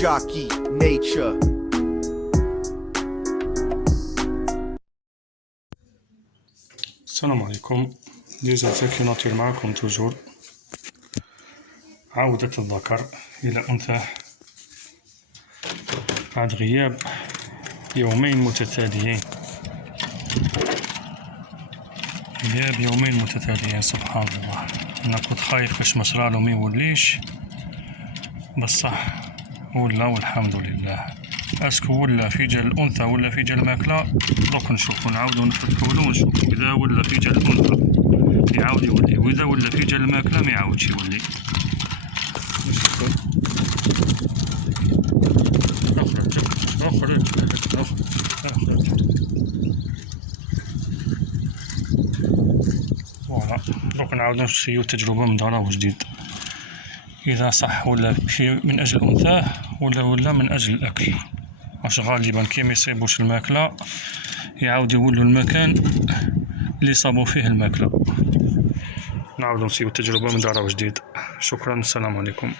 jockey nature. السلام عليكم. ديزا زكي ناطر معكم توجور. عودة الذكر إلى أنثاه بعد غياب يومين متتاليين. سبحان الله. أنا كنت خايف باش مصرالو ميوليش، بصح ولا والحمد لله. اسكو ولا في جال الأنثى ولا في جال الماكلة؟ دوك نشوفو، نعاودو نفكرو ونشوفو. إذا ولا في جال الأنثى يعاود يولي، وإذا ولا في جال الماكلة ميعاودش يولي. اخرج. فوالا، دوك نعاودو نسيو التجربة من دارا وجديد، إذا صح ولا من أجل أنثاه ولا من أجل الأكل. واش غالبا كي ميصيبوش الماكلة يعاود يولوا المكان اللي صابو فيه الماكلة. نعاودو نسيو التجربة من دارا وجديد. شكرا، السلام عليكم.